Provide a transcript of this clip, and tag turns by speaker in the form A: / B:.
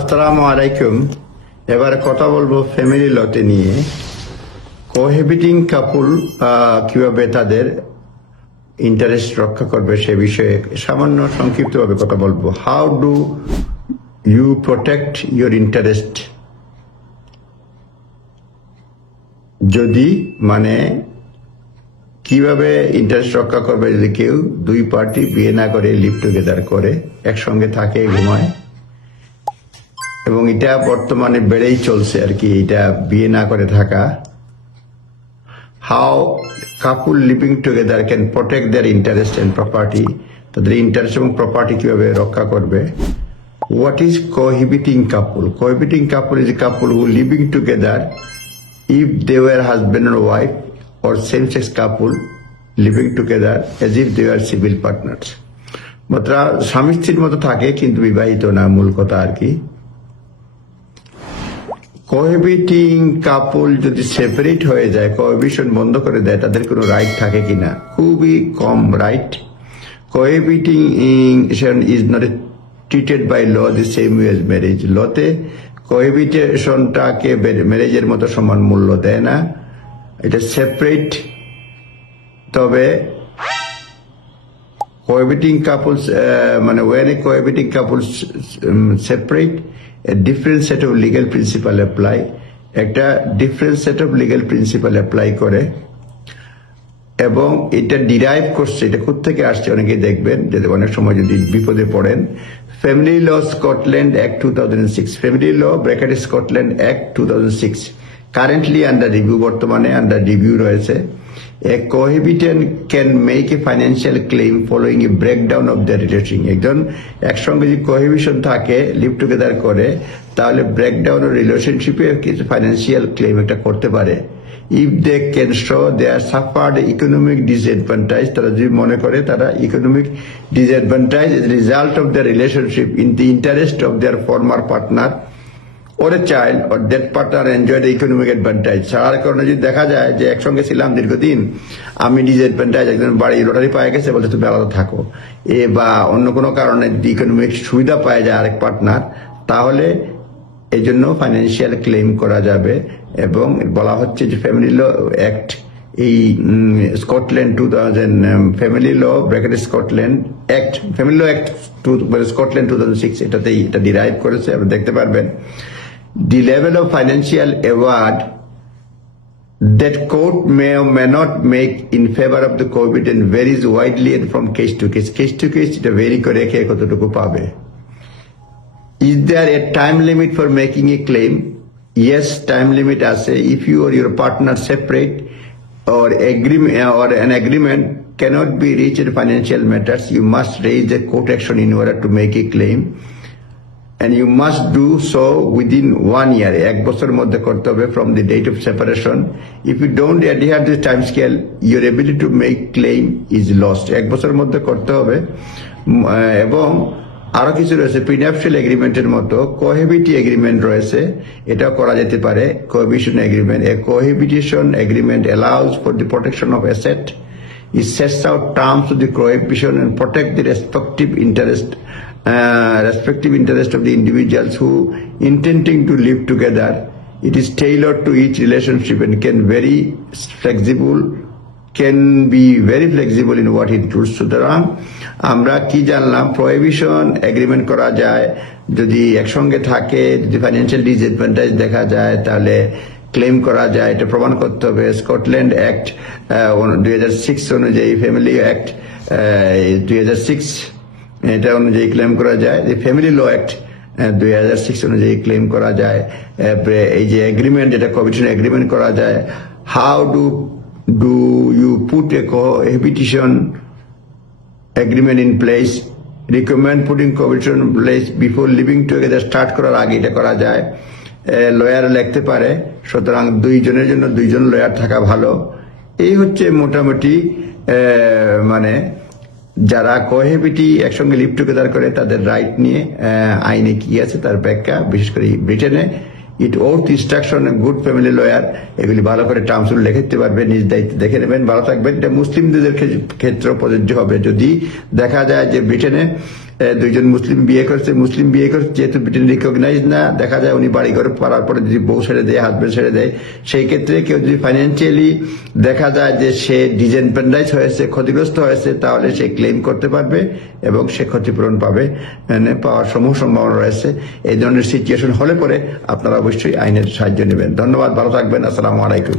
A: আসসালামু আলাইকুম। এবার কথা বলব ফ্যামিলি লতে নিয়ে। কোহেবিটিং কাপুল কীভাবে তাদের ইন্টারেস্ট রক্ষা করবে সে বিষয়ে সামান্য সংক্ষিপ্তভাবে কথা বলব। How do you protect your interest যদি মানে কীভাবে ইন্টারেস্ট রক্ষা করবে যদি কেউ দুই পার্টি বিয়ে না করে লিভ টুগেদার করে, একসঙ্গে থাকে, ঘুমায়? এবং এটা বর্তমানে বেড়েই চলছে আর কি, এটা বিয়ে না করে থাকা। How couple living together can protect their interest and property তাদের ইন্টারেস্ট এবং প্রপার্টি কীভাবে রক্ষা করবে? What is cohabiting couple cohabiting couple is couple who living together if they were husband and wife or same-sex couple living together as if they were civil partners. মাত্রা স্বামী স্ত্রীর মতো থাকে, কিন্তু বিবাহিত না, মূল কথা আর কি। কোহেবিটিং কাপল যদি সেপারেট হয়ে যায় কোহেবিশন বন্ধ করে দেয়, তাদের কোনো রাইট থাকে কিনা? খুবই কম right cohabiting is not treated by law the same way marriage লতে কোহেবিটেশনটাকে ম্যারেজের মতো সমান মূল্য দেয় না। এটা সেপারেট তবে cohabiting couples uh, মানে when a cohabiting couples um, separate a different set of legal principle apply. একটা different set of legal principle apply করে এবং এটা ডিরাইভ করছে এটা থেকে আসছে অনেকেই দেখবেন যে অনেক সময় যদি বিপদে পড়েন family law Scotland act two thousand six family law bracket Scotland act two thousand six currently under review বর্তমানে আন্ডার রিভিউ রয়েছে। A cohabitant can make a financial claim following a breakdown of the relation একজন একসঙ্গে যদি কোহিবিশন থাকে live together করে তাহলে breakdown রিলেশনশিপে কিছু ফাইন্যান্সিয়াল ক্লেম একটা করতে পারে if they can show they are suffered economic disadvantage তারা যদি মনে করে তারা economic disadvantage result of the relationship in the interest of their former partner or child, or that partner enjoy economic advantage ছাড়ার কারণে যদি দেখা যায় যে একসঙ্গে ছিলাম দীর্ঘদিন, আমি ডিসঅ্যাডভান্টেজ একজন বাড়ি লটারি পায়ে গেছে বলতে তুমি আলাদা থাকো। এ বা অন্য কোনো কারণে যদি ইকোনমিক সুবিধা পায় যায় আরেক পার্টনার তাহলে এই জন্য ফাইন্যান্সিয়াল ক্লেম করা যাবে এবং বলা হচ্ছে যে ফ্যামিলি ল অ্যাক্ট এই Scotland two thousand family law bracket Scotland act family law act two Scotland two thousand six এটাতেই এটা ডিরাইভ করেছে, আপনি দেখতে পারবেন। the level of financial award that court may or may not make in favor of the cohabitant varies widely and from case to case. Case to case, এটা very করে কে কতটুকু পাবে Is there a time limit for making a claim? Yes, time limit আছে. If you or your partner separate or agreement or an agreement cannot be reached in financial matters, you must raise a court action in order to make a claim. And you must do so within one year এক বছরের মধ্যে করতে হবে from the date of separation if you don't adhere to the time scale your ability to make claim is lost এক বছরের মধ্যে করতে হবে এবং আরও কিছু রয়েছে প্রিন্যাপশিয়াল এগ্রিমেন্টের মতো কোহেবিটি এগ্রিমেন্ট রয়েছে এটাও করা যেতে পারে cohabitation agreement a cohabitation agreement allows for the protection of asset It sets out terms of the prohibition and protect the respective interest, uh, respective interest of the individuals who intending to live together. It is tailored to each relationship and can very flexible, can be very flexible in what it includes. সুতরাং আমরা কি জানলাম prohibition agreement করা যায় যদি একসঙ্গে থাকে যদি ফাইন্যান্সিয়াল ডিসঅ্যাডভান্টেজ দেখা যায় তাহলে ক্লেম করা যায় এটা প্রমাণ করতে হবে স্কটল্যান্ড অ্যাক্ট দুই অনুযায়ী ফ্যামিলি অ্যাক্ট দুই হাজার এটা অনুযায়ী ক্লেম করা যায়। যে ফ্যামিলি ল অ্যাক্ট দুই হাজার সিক্স অনুযায়ী ক্লেম করা যায়। এই যে এগ্রিমেন্ট যেটা কমিশন এগ্রিমেন্ট করা যায়। How do do you put a cohabitation agreement in place recommend putting cohabitation place before living together start করার আগে এটা করা যায়। লয়ার লিখতে পারে, সুতরাং দুইজনের জন্য দুইজন লয়ার থাকা ভালো। এই হচ্ছে মোটামুটি মানে যারা কোহেবিটি একসঙ্গে লিভ টুগেদার করে, তাদের রাইট নিয়ে আইনে কি আছে তার ব্যাখ্যা, বিশেষ করে ব্রিটেনে it worth instruction good family lawyer এগুলি ভালো করে টার্মসগুলো লিখে দিতে পারবেন নিজ দায়িত্বে দেখে নেবেন, ভালো থাকবেন। এটা মুসলিমদের ক্ষে- ক্ষেত্রে প্রযোজ্য হবে। যদি দেখা যায় যে ব্রিটেনে দুইজন মুসলিম বিয়ে করছে, মুসলিম বিয়ে করছে, যেহেতু ব্রিটেন রিকগনাইজ না, দেখা যায় উনি বাড়ি ঘর পাড়ার পরে যদি বউ ছেড়ে দেয় হাজবেন্ড ছেড়ে দেয়, সেই ক্ষেত্রে কেউ যদি ফাইন্যান্সিয়ালি দেখা যায় যে সে ডিজেনপেন্ডাইজ হয়েছে, ক্ষতিগ্রস্ত হয়েছে, তাহলে সে ক্লেম করতে পারবে এবং সে ক্ষতিপূরণ পাবে মানে পাওয়ার সমূহ সম্ভাবনা রয়েছে। এই ধরনের সিচুয়েশন হলে পরে আপনারা অবশ্যই আইনের সাহায্য নেবেন। ধন্যবাদ, ভালো থাকবেন, আসসালামু আলাইকুম।